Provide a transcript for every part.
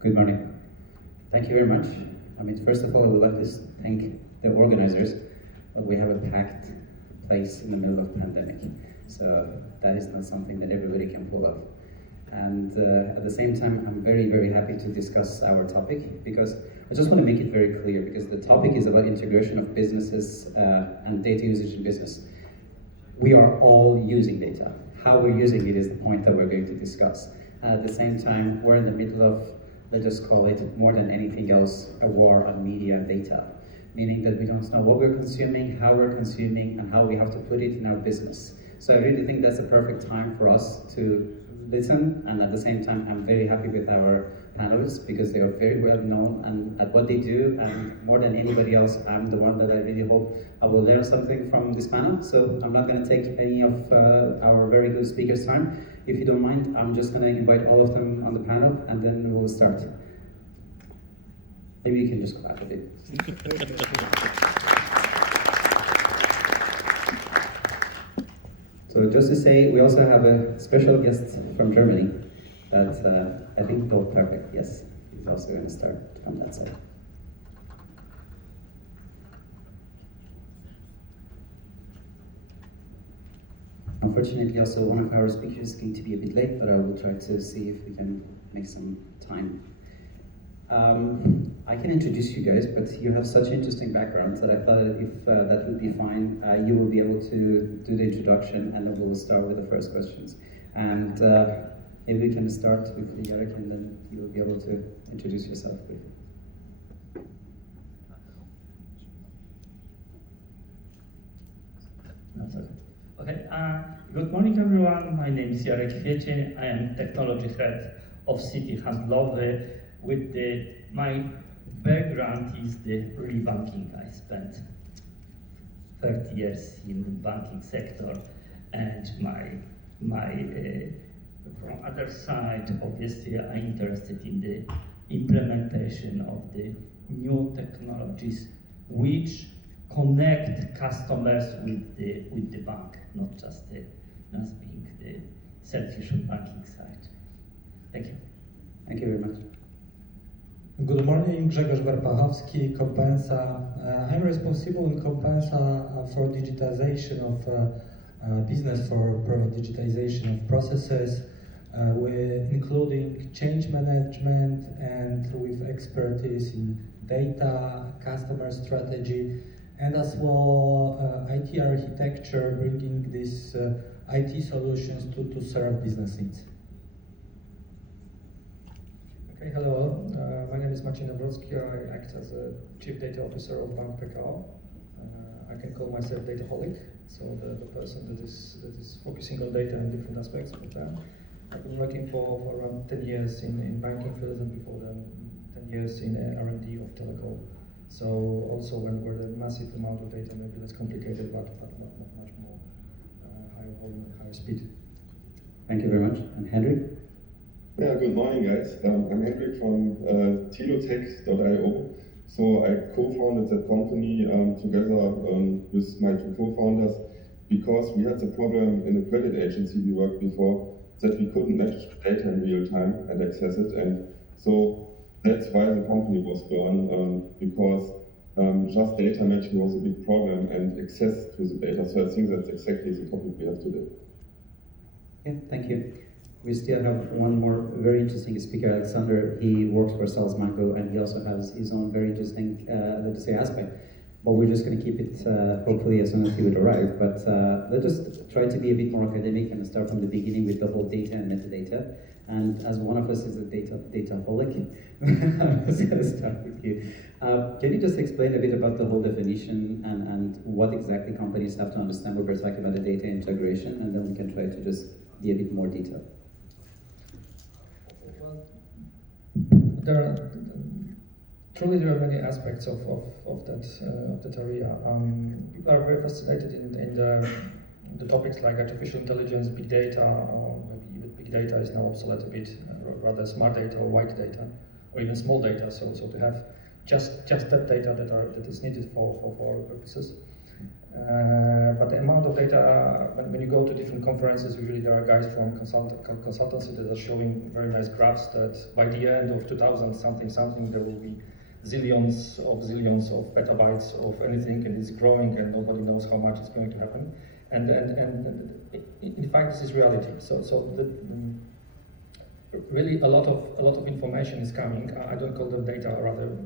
Good morning. Thank you very much. I mean, first of all, I would like to thank the organizers, but we have a packed place in the middle of pandemic. So that is not something that everybody can pull off. And at the same time, I'm very, very happy to discuss our topic because I just want to make it very clear because the topic is about integration of businesses and data usage in business. We are all using data. How we're using it is the point that we're going to discuss. And at the same time, we're in the middle of, let's just call it, more than anything else, a war on media and data. Meaning that we don't know what we're consuming, how we're consuming, and how we have to put it in our business. So I really think that's a perfect time for us to listen, and at the same time, I'm very happy with our panelists because they are very well known and at what they do, and more than anybody else, I'm the one that I really hope I will learn something from this panel. So I'm not going to take any of our very good speakers' time. If you don't mind, I'm just going to invite all of them on the panel, and then we'll start. Maybe you can just clap a bit. So just to say, we also have a special guest from Germany that I think will perfect. Yes, he's also going to start from that side. Unfortunately, also one of our speakers is going to be a bit late, but I will try to see if we can make some time. I can introduce you guys, but you have such interesting backgrounds that I thought that if that would be fine, you will be able to do the introduction, and then we'll start with the first questions. And maybe we can start with Jarek, and then you will be able to introduce yourself. Okay. Good morning, everyone. My name is Jarek Kwiecień. I am technology head of City Handlowy. My background is the really banking. I spent 30 years in the banking sector, and from other side, obviously, I'm interested in the implementation of the new technologies which connect customers with the bank, not just being the selfish banking side. Thank you. Thank you very much. Good morning, Grzegorz Warpachowski, Compensa. I'm responsible in Compensa for digitization of business, for digitization of processes, including change management and with expertise in data, customer strategy, and as well IT architecture, bringing these IT solutions to serve business needs. Okay, hello. My name is Maciej Nawrocki. I act as a Chief Data Officer of Bank Pailhol. I can call myself dataholic, so the person that is focusing on data in different aspects. But I've been working for around 10 years in banking field, and before then 10 years in R&D of telecom. So also when we're a massive amount of data, maybe that's complicated, but not much more higher volume and higher speed. Thank you very much. And Henry? Yeah, good morning, guys. I'm Hendrik from tilotech.io. So I co-founded that company together with my two co-founders because we had the problem in a credit agency we worked before that we couldn't match data in real time and access it. And so that's why the company was born, because just data matching was a big problem and access to the data. So I think that's exactly the topic we have today. Okay, thank you. We still have one more very interesting speaker, Alexander. He works for Salesmango, and he also has his own very interesting, let's say, aspect. But we're just going to keep it, hopefully, as soon as he would arrive. But let's just try to be a bit more academic and start from the beginning with the whole data and metadata. And as one of us is a dataholic, I'm just going to start with you. Can you just explain a bit about the whole definition and what exactly companies have to understand when we're talking about the data integration, and then we can try to just be a bit more detailed. Truly, there are many aspects of that area. People are very fascinated in the topics like artificial intelligence, big data, or maybe even big data is now obsolete a bit, rather smart data or white data, or even small data. So to have just that data that is needed for our purposes. But the amount of data, when you go to different conferences, usually there are guys from consultancy that are showing very nice graphs that by the end of 2000 something there will be zillions of petabytes of anything, and it's growing and nobody knows how much is going to happen. And in fact this is reality. Really a lot of information is coming. I don't call them data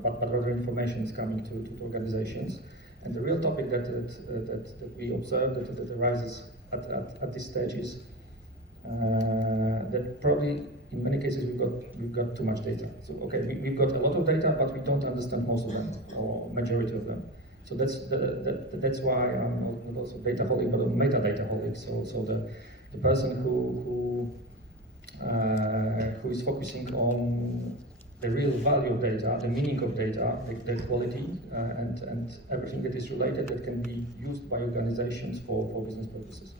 but rather information is coming to organizations. And the real topic that we observe that arises at this stage is that probably in many cases we've got too much data. So okay, we've got a lot of data, but we don't understand most of them or majority of them. So that's why I'm not also dataholic, but a metadata-holic. So the person who is focusing on the real value of data, the meaning of data, the quality, and everything that is related that can be used by organizations for business purposes.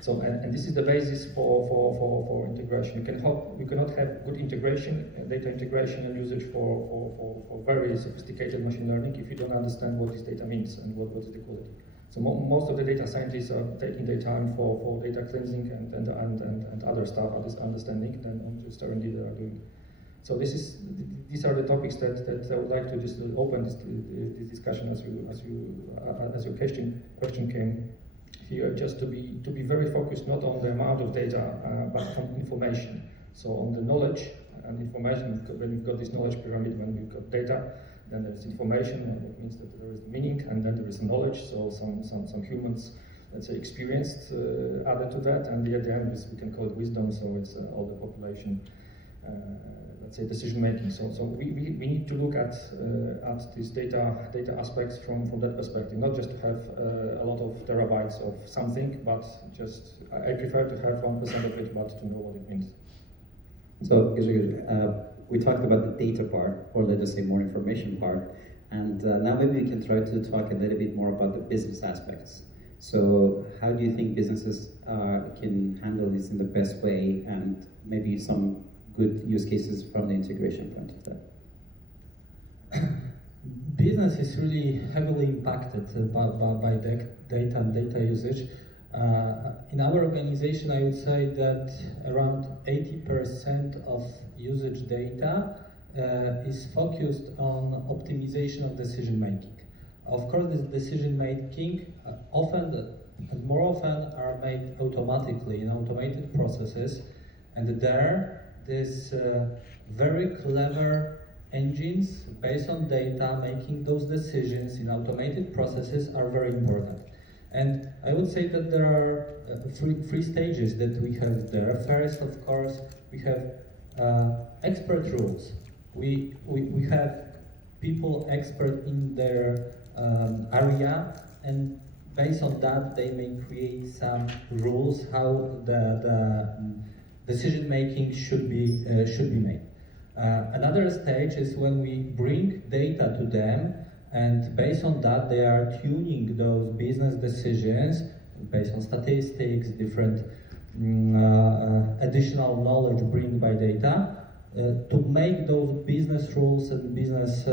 So, and this is the basis for integration. You cannot have good integration, data integration and usage for very sophisticated machine learning if you don't understand what this data means and what is the quality. So most of the data scientists are taking their time for data cleansing and other stuff, understanding, than on just R&D they are doing. So these are the topics that I would like to just open this discussion as your question came here, just to be very focused not on the amount of data but on information. So on the knowledge and information. When we've got this knowledge pyramid, when we've got data, then there's information, and that means that there is meaning, and then there is knowledge. So some humans, let's say, experienced added to that, and at the end we can call it wisdom. So it's all the population. Let's say decision making. So we need to look at these data aspects from that perspective, not just to have a lot of terabytes of something, but just I prefer to have 1% of it, but to know what it means. So we talked about the data part, or let us say more information part, and now maybe we can try to talk a little bit more about the business aspects. So how do you think businesses can handle this in the best way, and maybe some good use cases from the integration point of that? Business is really heavily impacted by data and data usage. In our organization, I would say that around 80% of usage data is focused on optimization of decision making. Of course, this decision making often and more often are made automatically in automated processes, and there's very clever engines based on data making those decisions in automated processes are very important. And I would say that there are three stages that we have there. First, of course, we have expert rules. We have people expert in their area, and based on that they may create some rules how the decision making should be made. Another stage is when we bring data to them, and based on that they are tuning those business decisions based on statistics, different additional knowledge bring by data to make those business rules and business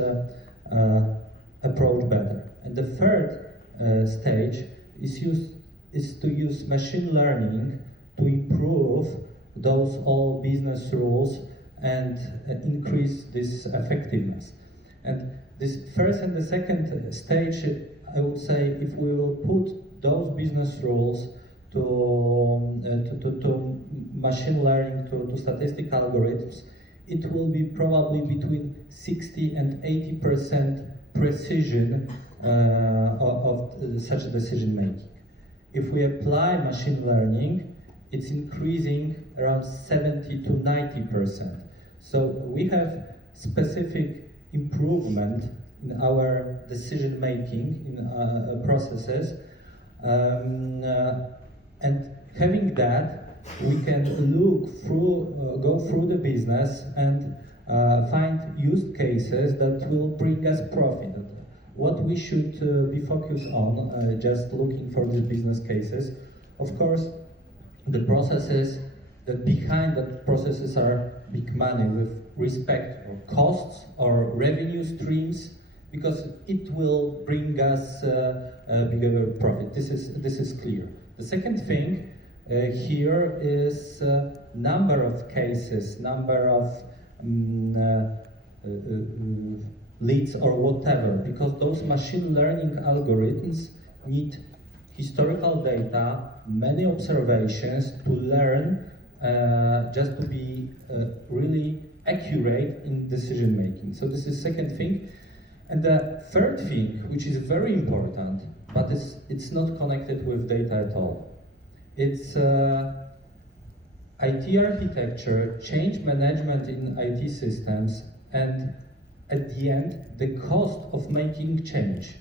approach better. And the third stage is to use machine learning to improve those all business rules and increase this effectiveness. And this first and the second stage, I would say, if we will put those business rules to machine learning, to statistical algorithms, it will be probably between 60 and 80% precision of such decision making. If we apply machine learning, it's increasing around 70 to 90%. So we have specific improvement in our decision making in processes, and having that, we can go through the business and find use cases that will bring us profit. What we should be focused on, just looking for these business cases, of course, the processes that behind the processes are big money with respect or costs or revenue streams, because it will bring us bigger profit. This is clear. The second thing here is number of cases, number of leads or whatever, because those machine learning algorithms need historical data, many observations to learn, just to be really accurate in decision making. So this is second thing. And the third thing, which is very important, but it's not connected with data at all. It's IT architecture, change management in IT systems, and at the end, the cost of making change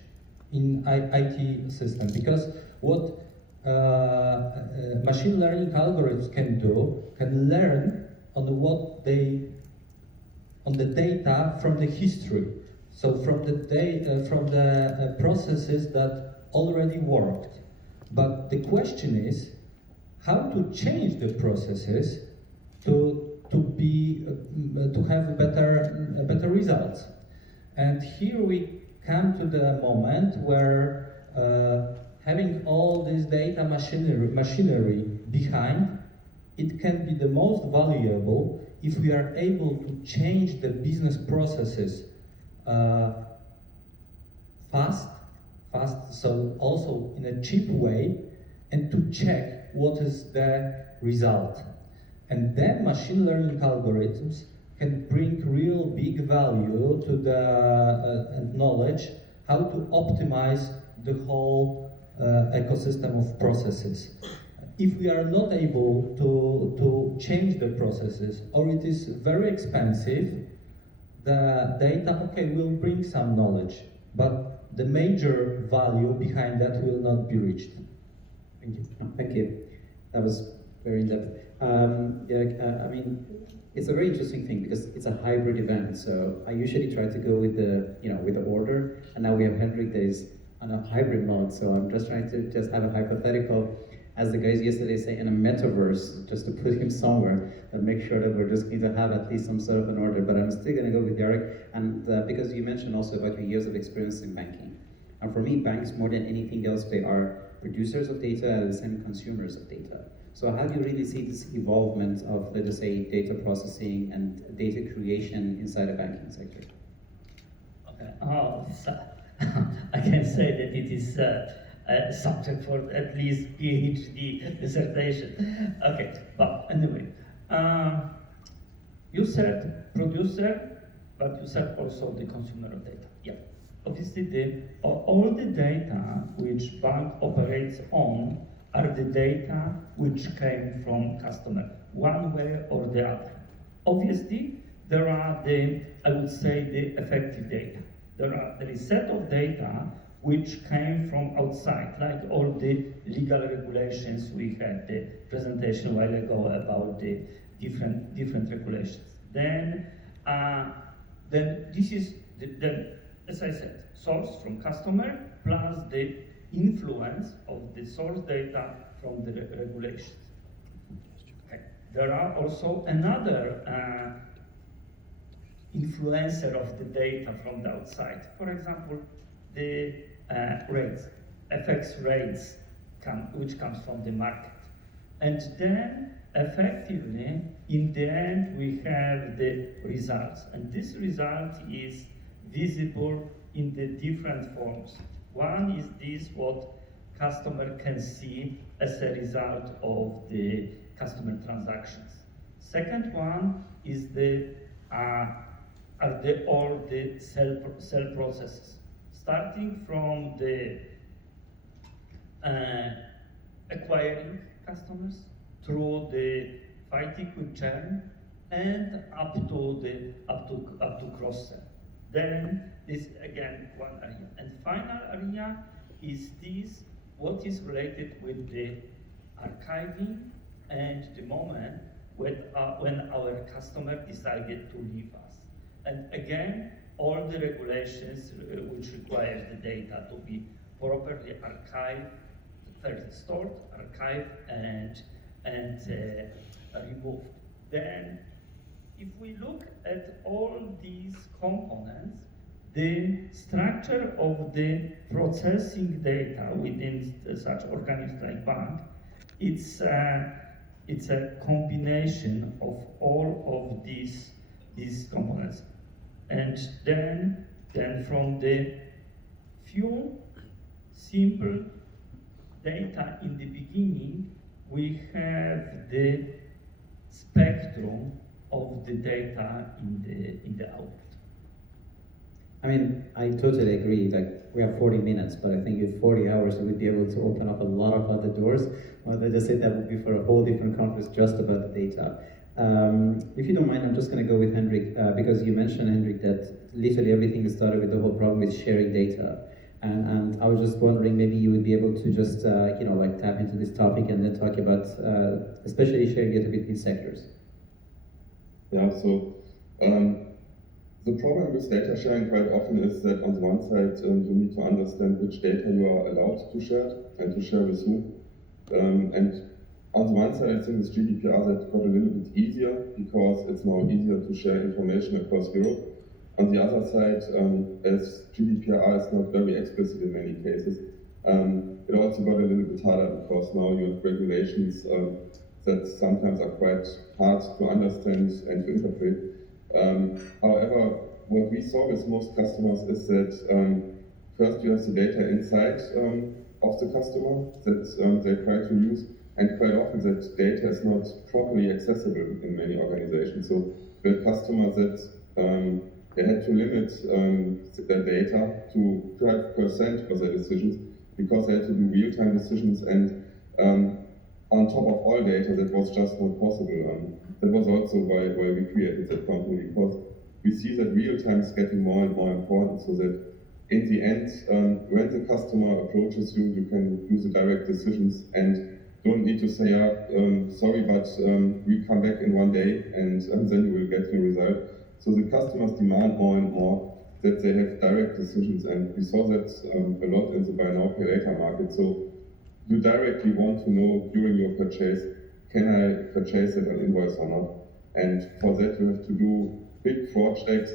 in IT system. Because what machine learning algorithms can do, can learn on the data from the history. So from the processes that already worked. But the question is how to change the processes to have better results. And here we come to the moment where having all this data machinery behind, it can be the most valuable if we are able to change the business processes fast, so also in a cheap way, and to check what is the result. And then machine learning algorithms can bring real big value to the and knowledge how to optimize the whole ecosystem of processes. If we are not able to change the processes, or it is very expensive, the data, okay, will bring some knowledge, but the major value behind that will not be reached. Thank you. Thank you. That was very in-depth. I mean, it's a very interesting thing because it's a hybrid event. So I usually try to go with the order, and now we have Henrik that is on a hybrid mode. So I'm just trying to just have a hypothetical, as the guys yesterday say, in a metaverse, just to put him somewhere and make sure that we're just going to have at least some sort of an order. But I'm still going to go with Jarek, and because you mentioned also about your years of experience in banking. And for me, banks, more than anything else, they are producers of data and the same consumers of data. So how do you really see this evolvement of, let us say, data processing and data creation inside the banking sector? Okay. I can say that it is a subject for at least PhD dissertation. Okay, but anyway, you said producer, but you said also the consumer of data. Yeah, obviously all the data which bank operates on are the data which came from customer, one way or the other. Obviously, there are I would say, the effective data. There is a set of data which came from outside, like all the legal regulations. We had the presentation a while ago about the different regulations. Then this is as I said, source from customer plus the influence of the source data from the regulations. Okay. There are also another influencer of the data from the outside. For example, the rates, FX rates, which comes from the market. And then, effectively, in the end, we have the results. And this result is visible in the different forms. One is this, what customer can see as a result of the customer transactions. Second one is all the sell processes, starting from the acquiring customers through the fighting with churn and up to cross-sell. Then this again one area, and final area is this, what is related with the archiving and the moment when our customer decided to leave us. And again, all the regulations which require the data to be properly archived, first stored, archived, and removed. Then, if we look at all these components, the structure of the processing data within such organisms like bank, it's a combination of all of these components. And then from the few simple data in the beginning, we have the spectrum of the data in the output. I mean, I totally agree. Like, we have 40 minutes, but I think with 40 hours, we would be able to open up a lot of other doors. Well, I just said that would be for a whole different conference just about the data. If you don't mind, I'm just going to go with Hendrik, because you mentioned, Hendrik, that literally everything started with the whole problem with sharing data. And I was just wondering, maybe you would be able to just, like tap into this topic and then talk about, especially sharing data between sectors. Yeah, so the problem with data sharing quite often is that on the one side, you need to understand which data you are allowed to share and to share with who. And on the one side, I think with GDPR that got a little bit easier because it's now easier to share information across Europe. On the other side, as GDPR is not very explicit in many cases, it also got a little bit harder because now you have regulations that sometimes are quite hard to understand and to interpret. However, what we saw with most customers is that first you have the data inside of the customer that they try to use, and quite often that data is not properly accessible in many organizations. So we had customers that they had to limit their data to 5% of their decisions because they had to do real-time decisions, and on top of all data that was just not possible. That was also why we created that company, because we see that real-time is getting more and more important, so that in the end, when the customer approaches you, you can do the direct decisions and don't need to say, sorry, but we come back in one day and then you will get your result. So the customers demand more and more that they have direct decisions, and we saw that a lot in the buy now, pay later market. So you directly want to know during your purchase, can I purchase it on invoice or not? And for that you have to do big fraud checks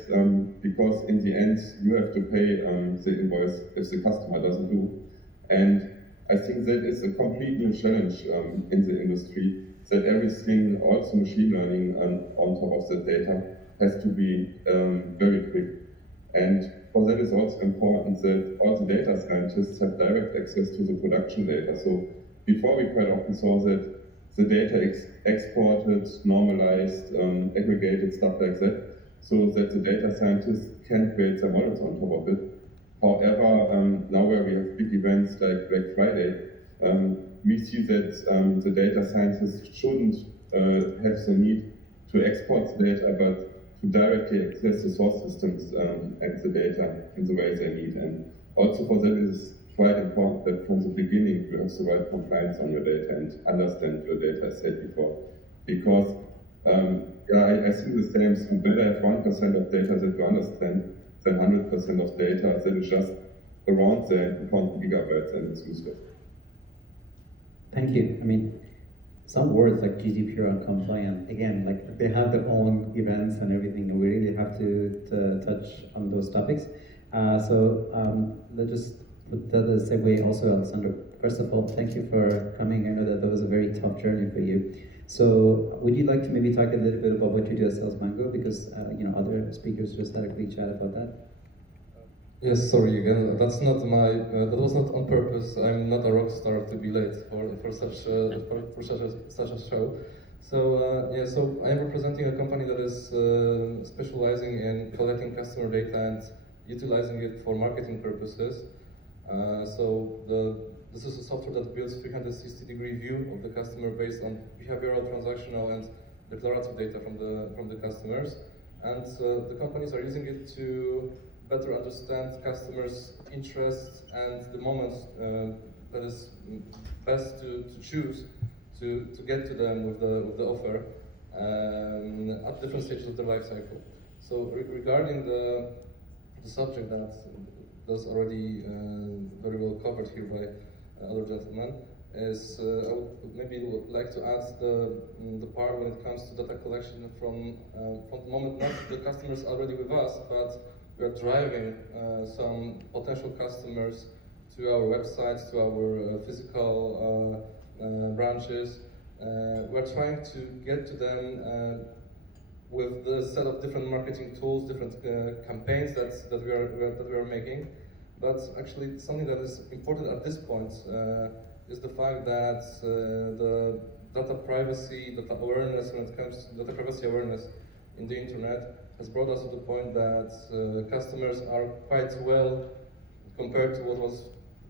because in the end you have to pay the invoice if the customer doesn't do. And I think that is a complete new challenge in the industry, that everything, also machine learning on top of the data, has to be very quick. And for that is also important that all the data scientists have direct access to the production data. So before we quite often saw that the data exported, normalized, aggregated, stuff like that, so that the data scientists can create their models on top of it. However, now where we have big events like Black Friday, we see that the data scientists shouldn't have the need to export the data, but to directly access the source systems and the data in the way they need. And also for that it is quite important that from the beginning you have the right compliance on your data and understand your data, as said before. Because I see the same, so better have 1% of data that you understand than 100% of data that is just around there and count gigabytes and it's useless. Thank you. I mean, some words like GDPR and compliant, again, like they have their own events and everything, and we really have to touch on those topics. Let's just put that as a segue also, Alessandro. First of all, thank you for coming. I know that was a very tough journey for you. So would you like to maybe talk a little bit about what you do at Sales Mango? Because other speakers just had a quick chat about that. Yes, sorry again. That's not my. That was not on purpose. I'm not a rock star to be late for such a show. So I'm representing a company that is specializing in collecting customer data and utilizing it for marketing purposes. This is a software that builds 360-degree view of the customer based on behavioral, transactional, and declarative data from the customers. And the companies are using it to better understand customers' interests and the moments that is best to choose to get to them with the offer at different stages of their life cycle. So regarding the subject that's already very well covered here by other gentlemen, is I would maybe like to add the part when it comes to data collection from the moment not the customer is already with us, but we are driving some potential customers to our websites, to our physical branches. We're trying to get to them with the set of different marketing tools, different campaigns that we are making. But actually, something that is important at this point is the fact that the data privacy, data awareness, when it comes to data privacy awareness in the internet, has brought us to the point that customers are quite well, compared to what was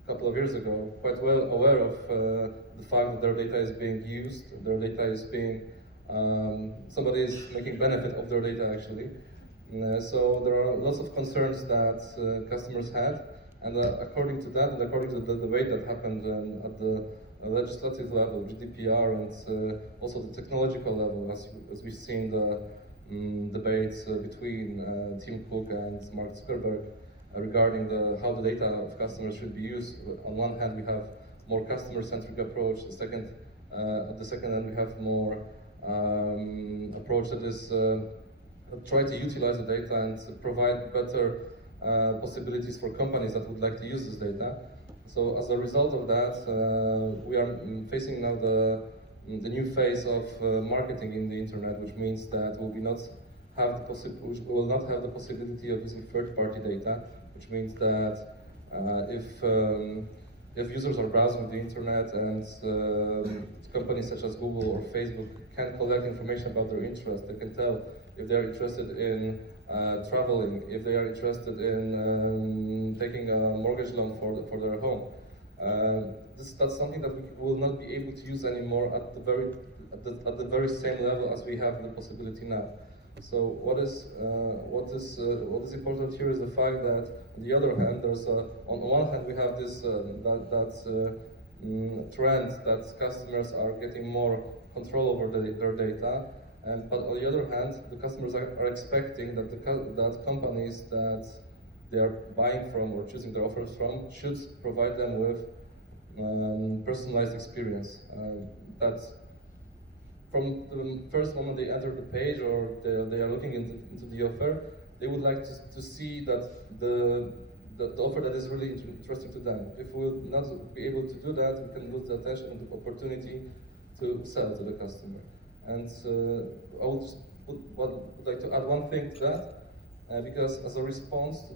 a couple of years ago, quite well aware of the fact that their data is being used, their data is being, somebody is making benefit of their data actually. So there are lots of concerns that customers had, and according to that, and according to the debate that happened at the legislative level, GDPR, and also the technological level, as we've seen the debates between Tim Cook and Mark Zuckerberg regarding how the data of customers should be used. On one hand, we have more customer-centric approach. At the second hand, we have more approach that is try to utilize the data and provide better possibilities for companies that would like to use this data. So as a result of that, we are facing now the new phase of marketing in the internet, which means that we will not have the possibility of using third-party data, which means that if users are browsing the internet and companies such as Google or Facebook can collect information about their interests, they can tell if they're interested in traveling, if they are interested in taking a mortgage loan for their home. That's something that we will not be able to use anymore at the very same level as we have the possibility now. So what is important here is the fact that on the other hand, on one hand we have this trend that customers are getting more control over their data, but on the other hand, the customers are expecting that that companies that they are buying from or choosing their offers from should provide them with personalized experience. That from the first moment they enter the page or they are looking into the offer, they would like to see that the offer that is really interesting to them. If we will not be able to do that, we can lose the attention and the opportunity to sell to the customer. And I would like to add one thing to that, because as a response to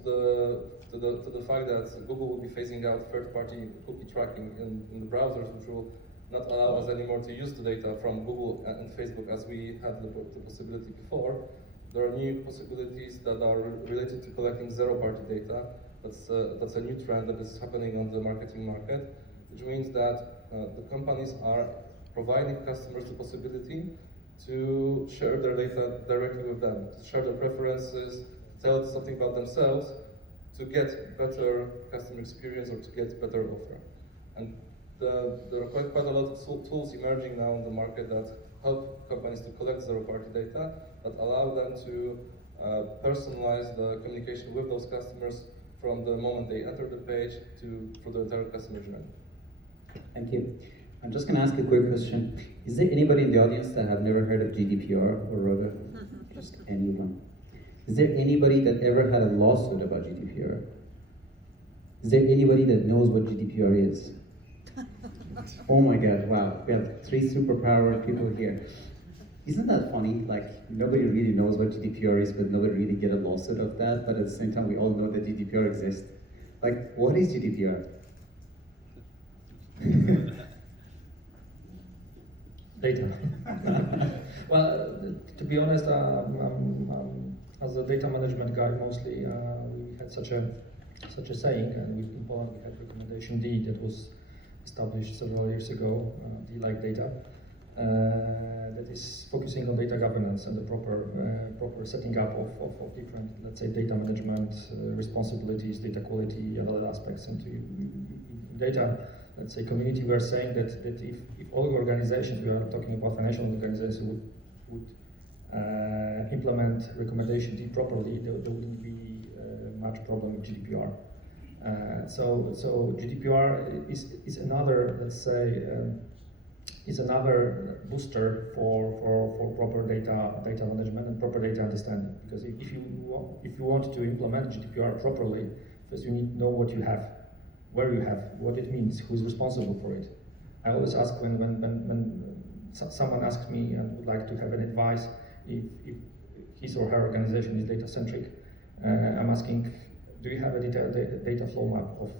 the fact that Google will be phasing out third-party cookie tracking in the browsers, which will not allow us anymore to use the data from Google and Facebook as we had the possibility before, there are new possibilities that are related to collecting zero-party data. That's a new trend that is happening on the marketing market, which means that the companies are providing customers the possibility to share their data directly with them, to share their preferences, tell something about themselves, to get better customer experience or to get better offer. And there are quite a lot of tools emerging now in the market that help companies to collect zero-party data, that allow them to personalize the communication with those customers from the moment they enter the page for the entire customer journey. Thank you. I'm just going to ask a quick question. Is there anybody in the audience that have never heard of GDPR or RODA? Just anyone. Is there anybody that ever had a lawsuit about GDPR? Is there anybody that knows what GDPR is? Oh my God, wow. We have 3 superpowered people here. Isn't that funny? Like, nobody really knows what GDPR is, but nobody really get a lawsuit of that. But at the same time, we all know that GDPR exists. Like, what is GDPR? Data. Well, to be honest, as a data management guy, mostly we had such a saying, and in Poland we had recommendation D that was established several years ago, D like data, that is focusing on data governance and the proper setting up of different, let's say, data management responsibilities, data quality, and other aspects. And data, let's say, community, we are saying that if all organizations, we are talking about financial organizations, would implement recommendation D properly, there wouldn't be much problem with GDPR. So GDPR is another, let's say, is another booster for proper data management and proper data understanding. Because if you want to implement GDPR properly, first you need to know what you have, where you have, what it means, who's responsible for it. I always ask when someone asks me and would like to have an advice if his or her organization is data centric, I'm asking, do you have a detailed data flow map of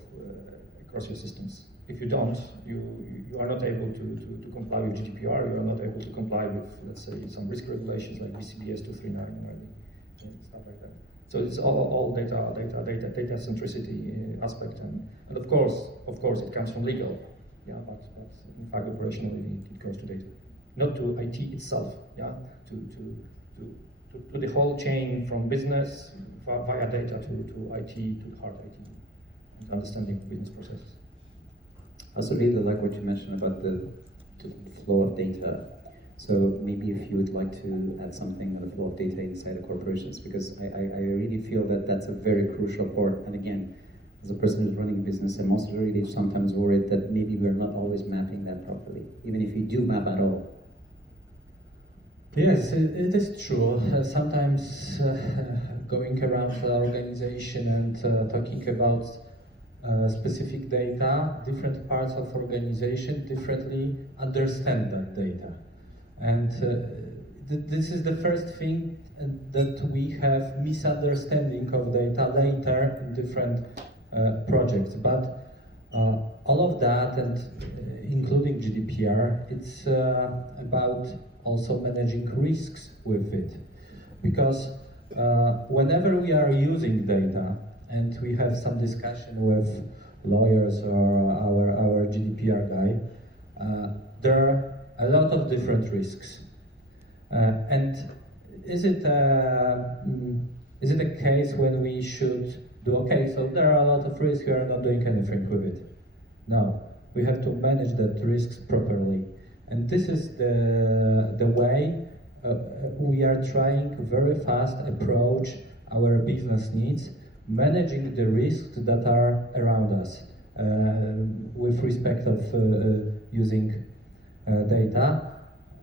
across your systems? If you don't, you are not able to comply with GDPR, you are not able to comply with, let's say, some risk regulations like BCBS 239 and stuff like that. So it's all data centricity aspect, and of course it comes from legal, yeah, but in fact operationally it goes to data, not to IT itself, yeah, to the whole chain from business via data to IT, to hard IT, and understanding business processes. I also really like what you mentioned about the flow of data. So maybe if you would like to add something on the flow of data inside the corporations, because I really feel that that's a very crucial part. And again, as a person who's running a business, I'm also really sometimes worried that maybe we're not always mapping that properly, even if we do map at all. Yes, it is true. Sometimes going around the organization and talking about specific data, different parts of organization differently understand that data. And this is the first thing, that we have misunderstanding of data later in different projects. But all of that, and including GDPR, it's about also managing risks with it. Because whenever we are using data, and we have some discussion with lawyers or our GDPR guy, there are a lot of different risks. And is it a case when we should do, okay, so there are a lot of risks, we are not doing anything with it? No, we have to manage that risks properly. And this is the way we are trying to very fast approach our business needs, managing the risks that are around us with respect of using data.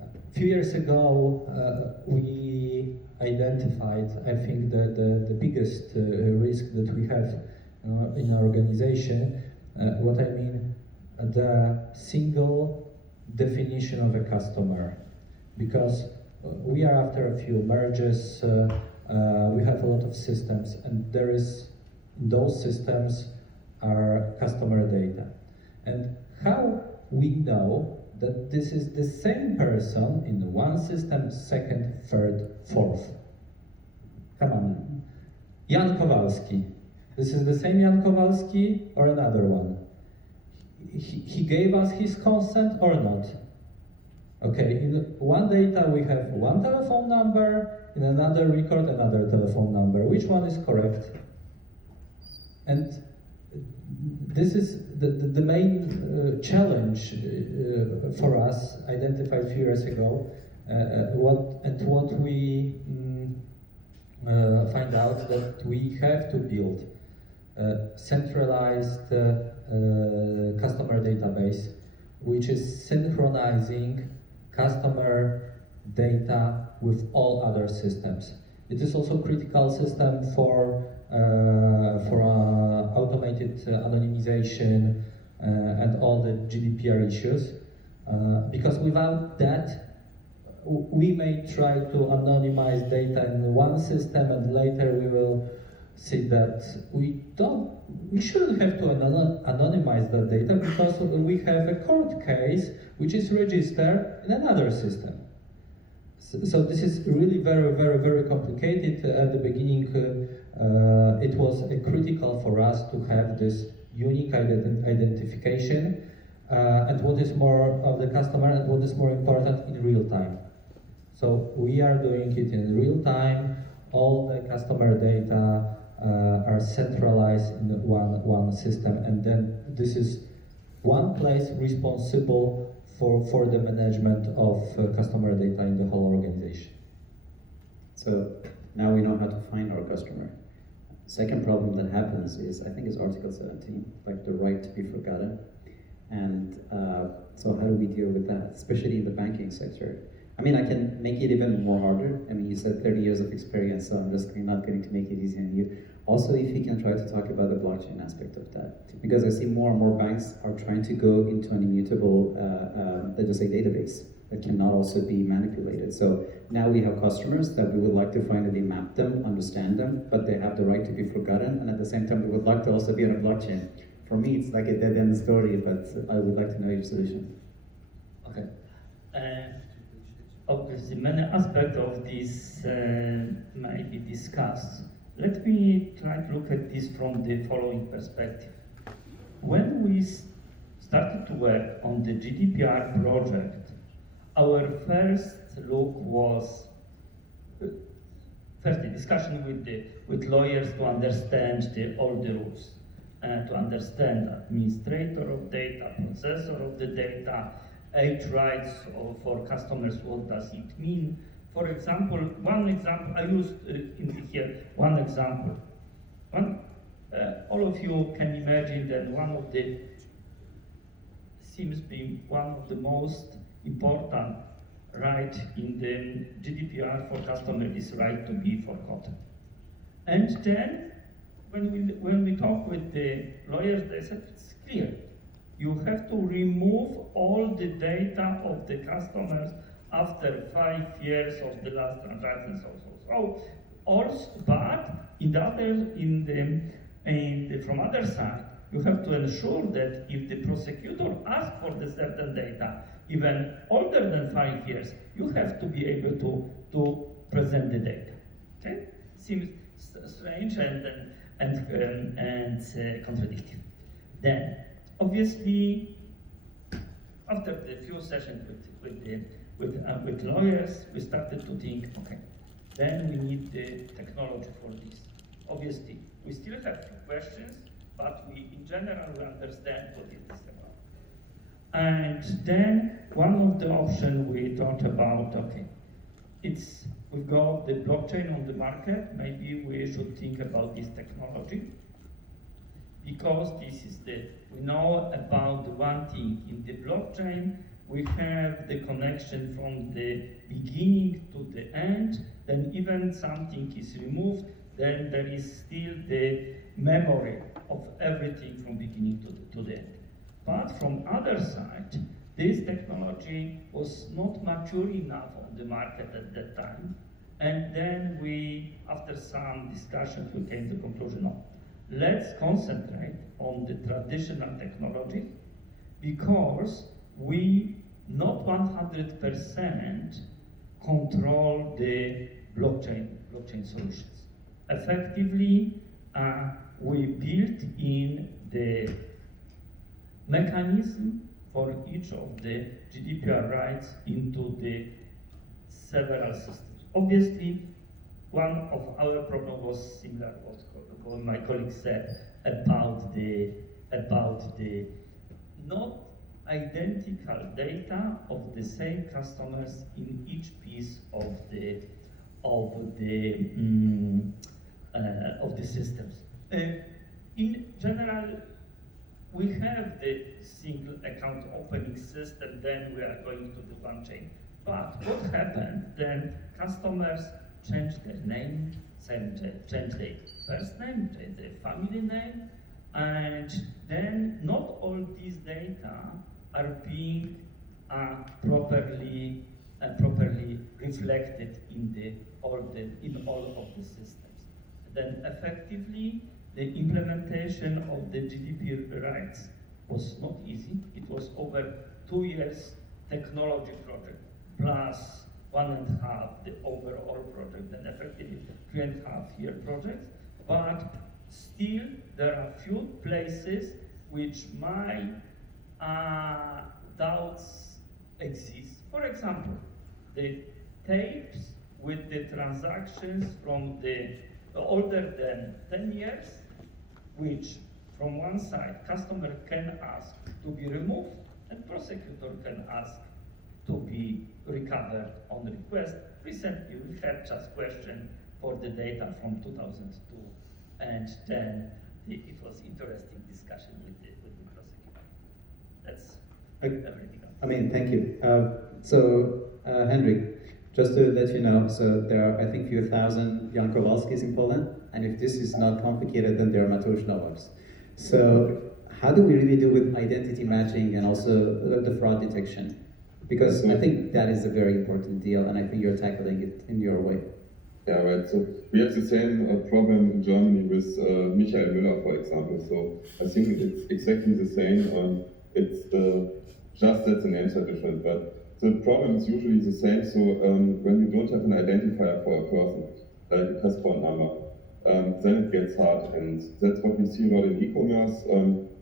A few years ago, we identified, I think, the biggest risk that we have in our organization. What I mean, the single definition of a customer. Because we are after a few mergers, we have a lot of systems, and those systems are customer data. And how we know that this is the same person in one system, second, third, fourth? Come on. Jan Kowalski. This is the same Jan Kowalski or another one? He gave us his consent or not? Okay, in one data we have one telephone number, in another record another telephone number. Which one is correct? And this is the main challenge for us, identified a few years ago. What we find out that we have to build a centralized customer database, which is synchronizing customer data with all other systems. It is also a critical system for automated anonymization and all the GDPR issues, because without that, we may try to anonymize data in one system, and later we will see that we shouldn't have to anonymize that data because we have a court case which is registered in another system. So this is really very, very, very complicated. At the beginning, it was critical for us to have this unique identification and what is more of the customer and what is more important in real time. So we are doing it in real time. All the customer data are centralized in one system, and then this is one place responsible for the management of customer data in the whole organization. So now we know how to find our customer. Second problem that happens is, I think it's Article 17, like the right to be forgotten. And so how do we deal with that, especially in the banking sector? I mean, I can make it even more harder. I mean, you said 30 years of experience, so I'm just not going to make it easy on you. Also, if you can try to talk about the blockchain aspect of that, because I see more and more banks are trying to go into an immutable, let's just say, database that cannot also be manipulated. So now we have customers that we would like to finally map them, understand them, but they have the right to be forgotten, and at the same time, we would like to also be on a blockchain. For me, it's like a dead-end story, but I would like to know your solution. Okay. Obviously, many aspects of this might be discussed. Let me try to look at this from the following perspective. When we started to work on the GDPR project, our first look was first the discussion with lawyers to understand all the rules, to understand administrator of data, processor of the data, age rights for customers, what does it mean? For example, one example, I used here one example. All of you can imagine that seems to be one of the most important right in the GDPR for customer is right to be forgotten. And then when we talk with the lawyers, they said it's clear. You have to remove all the data of the customers after 5 years of the last transaction. So also, but from other side, you have to ensure that if the prosecutor asks for the certain data, even older than 5 years, you have to be able to present the data. Okay, seems strange and contradictory. Then, obviously, after the few sessions with lawyers, we started to think, okay, then we need the technology for this. Obviously, we still have few questions, but in general, we understand what it is about. And then one of the options we thought about, okay, we've got the blockchain on the market, maybe we should think about this technology. Because we know about the one thing, in the blockchain, we have the connection from the beginning to the end, then even something is removed, then there is still the memory of everything from beginning to the end. But from other side, this technology was not mature enough on the market at that time, and then after some discussions, we came to the conclusion, no, let's concentrate on the traditional technology because we not 100% control the blockchain solutions. Effectively, we built in the mechanism for each of the GDPR rights into the several systems. Obviously, one of our problems was similar to what my colleague said about the not identical data of the same customers in each piece of the systems. In general, we have the single account opening system, then we are going to the one chain. But what happened then? Customers change their name, change their first name, change their family name, and then not all these data are being properly reflected in all of the systems. Then effectively, the implementation of the GDPR rights was not easy. It was over 2 years technology project, plus 1.5 the overall project, and effectively 3.5 year project. But still, there are few places which my doubts exist. For example, the tapes with the transactions from the older than 10 years, which from one side, customer can ask to be removed, and prosecutor can ask to be recovered on request. Recently, we had just question for the data from 2002, and then it was interesting discussion with the prosecutor. That's Okay. everything. I mean, thank you. Hendrik, just to let you know, so there are, I think, a few thousand Jan Kowalskis in Poland, and if this is not complicated, then there are Mateusz Nowaks. So how do we really do with identity matching and also the fraud detection? Because I think that is a very important deal, and I think you're tackling it in your way. Yeah, right. So we have the same problem in Germany with Michael Müller, for example. So I think it's exactly the same. It's just that the names are different, but the problem is usually the same. So when you don't have an identifier for a person, like a passport number, then it gets hard, and that's what we see a lot in e-commerce.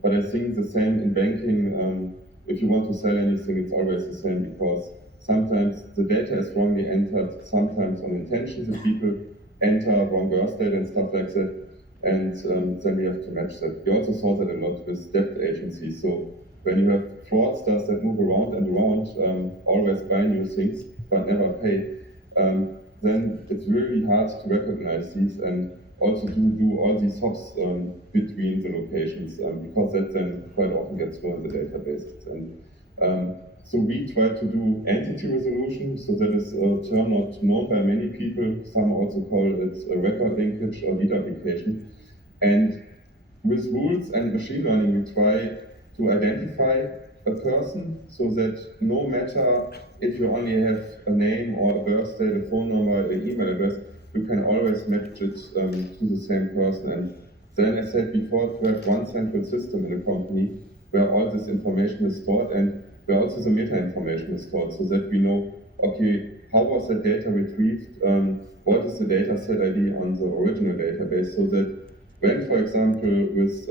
But I think the same in banking. If you want to sell anything, it's always the same, because sometimes the data is wrongly entered, sometimes on intention the people enter wrong birth date and stuff like that, and then we have to match that. We also saw that a lot with debt agencies. So when you have fraudsters that move around and around, always buy new things but never pay, then it's really hard to recognize these and also to do all these hops between the locations, because that then quite often gets thrown in the databases. And so we try to do entity resolution, so that is a term not known by many people. Some also call it a record linkage or deduplication. And with rules and machine learning, we try to identify a person so that no matter if you only have a name or a birth date, a phone number, an email address, you can always match it to the same person. And then, as I said before, to have one central system in a company where all this information is stored and where also the meta information is stored, so that we know, okay, how was that data retrieved, what is the data set ID on the original database, so that when, for example, with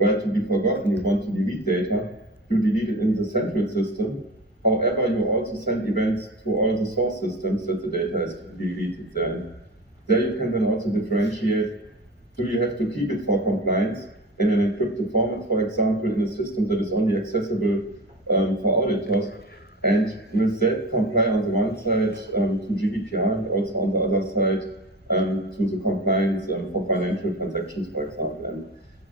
right to be forgotten, you want to delete data, you delete it in the central system. However, you also send events to all the source systems that the data has to be deleted there. There you can then also differentiate, do you have to keep it for compliance in an encrypted format, for example, in a system that is only accessible for auditors, and with that comply on the one side to GDPR and also on the other side to the compliance for financial transactions, for example.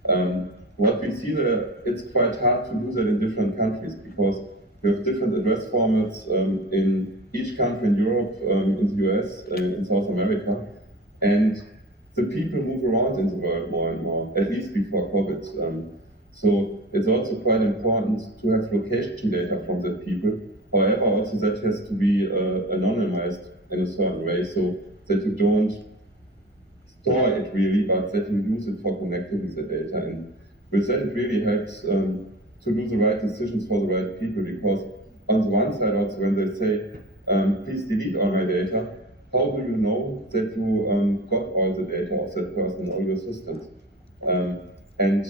And what we see there, it's quite hard to do that in different countries, because we have different address formats in each country in Europe, in the US, in South America, and the people move around in the world more and more, at least before COVID. So it's also quite important to have location data from the people. However, also that has to be anonymized in a certain way, so that you don't store it really, but that you use it for connecting with the data. And with that, it really helps to do the right decisions for the right people, because on the one side also, when they say, please delete all my data, how do you know that you got all the data of that person in all your systems? And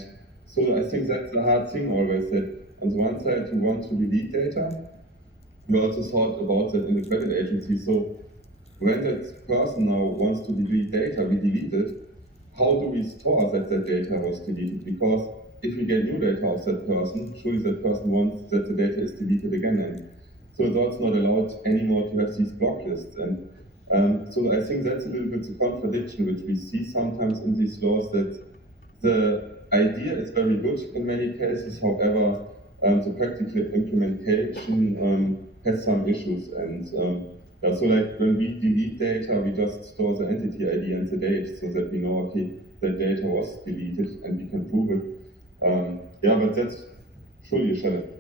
so I think that's the hard thing always, that on the one side you want to delete data. We also thought about that in the credit agency. So when that person now wants to delete data, we delete it. How do we store that that data was deleted? Because if we get new data of that person, surely that person wants that the data is deleted again. And so it's also not allowed anymore to have these block lists. And so I think that's a little bit the contradiction which we see sometimes in these laws, that the idea is very good in many cases, however, the practical implementation has some issues. And yeah, so like when we delete data, we just store the entity ID and the date, so that we know, okay, that data was deleted and we can prove it. Yeah, but that's surely a challenge.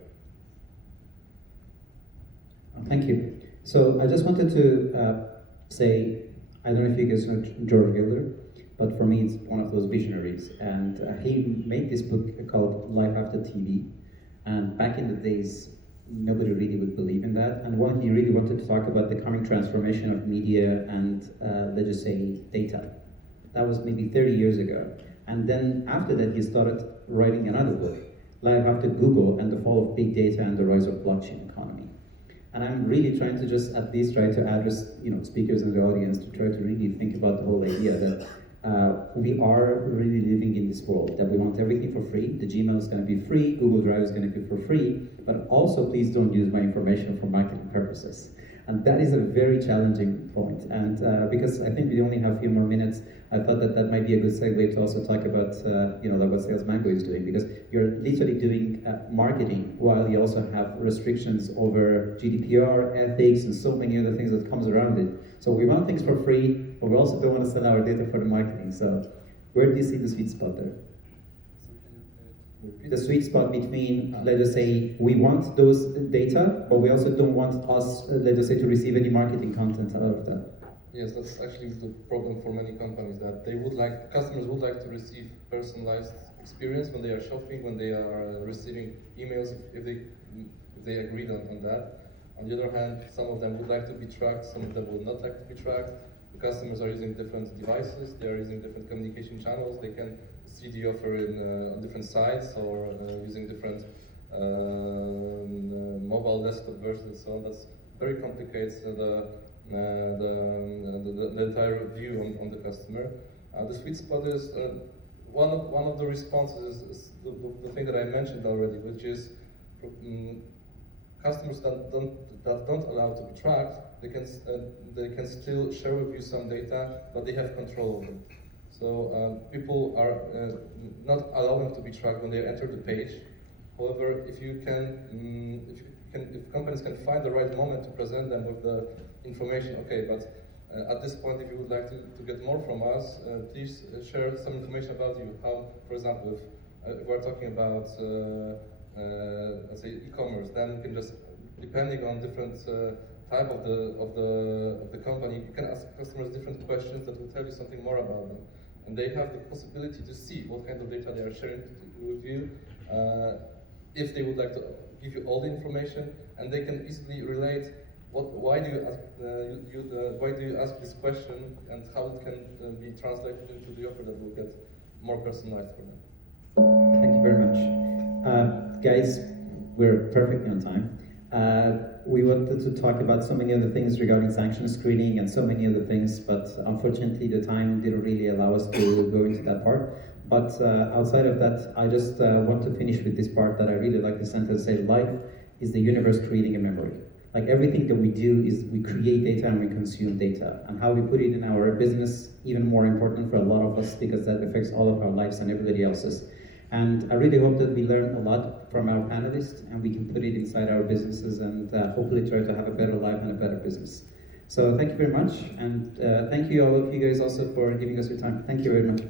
Thank you. So I just wanted to say, I don't know if you guys know George Gilder, but for me it's one of those visionaries. And he made this book called Life After TV. And back in the days, nobody really would believe in that. And one, he really wanted to talk about the coming transformation of media and, let's just say, data. That was maybe 30 years ago. And then after that, he started writing another book, Life After Google and the Fall of Big Data and the Rise of Blockchain Economy. And I'm really trying to just at least try to address, speakers in the audience to try to really think about the whole idea that we are really living in this world, that we want everything for free. The Gmail is going to be free, Google Drive is going to be for free, but also please don't use my information for marketing purposes. And that is a very challenging point. And because I think we only have a few more minutes, I thought that that might be a good segue to also talk about like what Sales Mango is doing, because you're literally doing marketing while you also have restrictions over GDPR, ethics, and so many other things that comes around it. So we want things for free, but we also don't want to sell our data for the marketing. So where do you see the sweet spot there? The sweet spot between, let us say, we want those data, but we also don't want us, let us say, to receive any marketing content out of that. Yes, that's actually the problem for many companies, that customers would like to receive personalized experience when they are shopping, when they are receiving emails, if they agreed on that. On the other hand, some of them would like to be tracked, some of them would not like to be tracked. The customers are using different devices, they are using different communication channels, they can see the offer on different sites or using different mobile desktop versions and so on. That very complicates the entire view on the customer. The sweet spot is one of the responses is the thing that I mentioned already, which is customers that don't allow to be tracked, they can still share with you some data, but they have control over it. So people are not allowing to be tracked when they enter the page. However, if companies can find the right moment to present them with the information, okay, but at this point, if you would like to get more from us, please share some information about you. How, for example, if we're talking about let's say e-commerce, then we can just, depending on different type of the company, you can ask customers different questions that will tell you something more about them, and they have the possibility to see what kind of data they are sharing with you. If they would like to give you all the information, and they can easily relate why do you ask this question, and how it can be translated into the offer that will get more personalized for them. Thank you very much. Guys, we're perfectly on time. We wanted to talk about so many other things regarding sanction screening and so many other things, but unfortunately the time didn't really allow us to go into that part. But outside of that, I just want to finish with this part that I really like. The sentence says, life is the universe creating a memory. Like everything that we do is we create data and we consume data. And how we put it in our business, even more important for a lot of us, because that affects all of our lives and everybody else's. And I really hope that we learn a lot from our panelists and we can put it inside our businesses and hopefully try to have a better life and a better business. So thank you very much. And thank you all of you guys also for giving us your time. Thank you very much.